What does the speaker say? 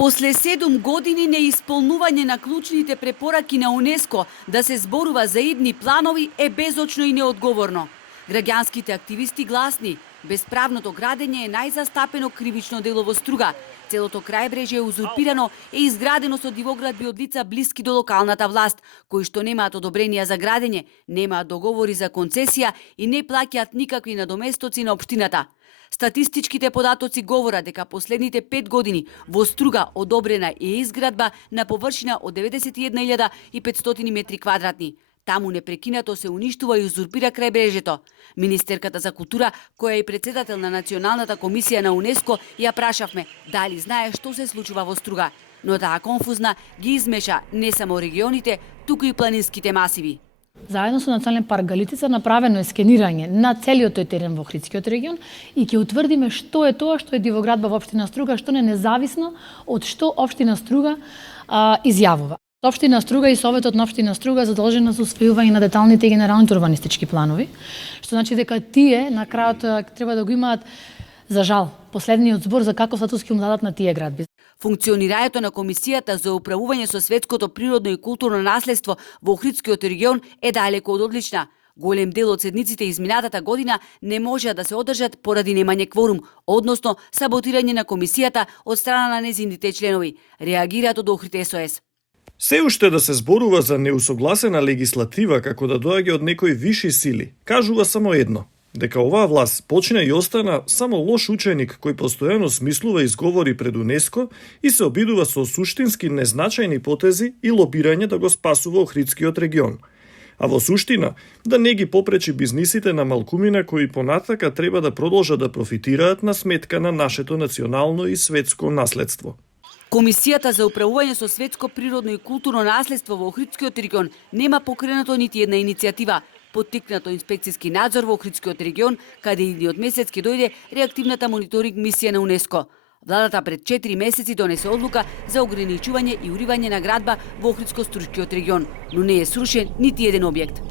После 7 години неисполнување на клучните препораки на УНЕСКО да се зборува за идни планови е безочно и неодговорно. Граѓанските активисти гласни: бесправното градење е најзастапено кривично дело во Струга. Целото крајбрежје е узурпирано и изградено со дивоградби од лица блиски до локалната власт, кои што немаат одобренија за градење, немаат договори за концесија и не плаќаат никакви надоместоци на општината. Статистичките податоци говорат дека последните 5 години во Струга одобрена е изградба на површина од 91.500 метри квадратни. Таму непрекинато се уништува и узурпира крајбрежјето. Министерката за култура, која е председател на Националната комисија на УНЕСКО, ја прашавме дали знае што се случува во Струга, но таа конфузна ги измеша не само регионите, туку и планинските масиви. Заедно со Национален парк Галичица направено е скенирање на целиот тој терен во Охридскиот регион и ќе утврдиме што е тоа што е дивоградба во општина Струга, што не независно од што општина Струга изјавува. Општина Струга и Советот на општина Струга задолжена за усвојување на деталните и генералните урбанистички планови, што значи дека тие на крајот треба да го имаат, за жал, последниот збор за каков статус ќе му дадат на тие градби. Функционирањето на Комисијата за управување со светското природно и културно наследство во Охридскиот регион е далеку од одлична. Голем дел од седниците изминатата година не можеа да се одржат поради немање кворум, односно саботирање на комисијата од страна на нејзините членови, реагираат од Охрид СОС. Се уште да се зборува за неусогласена легислатива како да доаѓа од некои виши сили, кажува само едно: дека оваа власт почина и остана само лош ученик кој постојано смислува изговори пред УНЕСКО и се обидува со суштински незначајни потези и лобирање да го спасува Охридскиот регион. А во суштина, да не ги попречи бизнисите на малкумина кои понатака треба да продолжат да профитираат на сметка на нашето национално и светско наследство. Комисијата за управување со светско природно и културно наследство во Охридскиот регион нема покренато нити една иницијатива. Поттикнато инспекцијски надзор во Охридскиот регион, каде идниот месец ќе дојде реактивната мониторинг мисија на УНЕСКО. Владата пред 4 месеци донесе одлука за ограничување и уривање на градба во Охридско-Струшкиот регион, но не е срушен нити еден објект.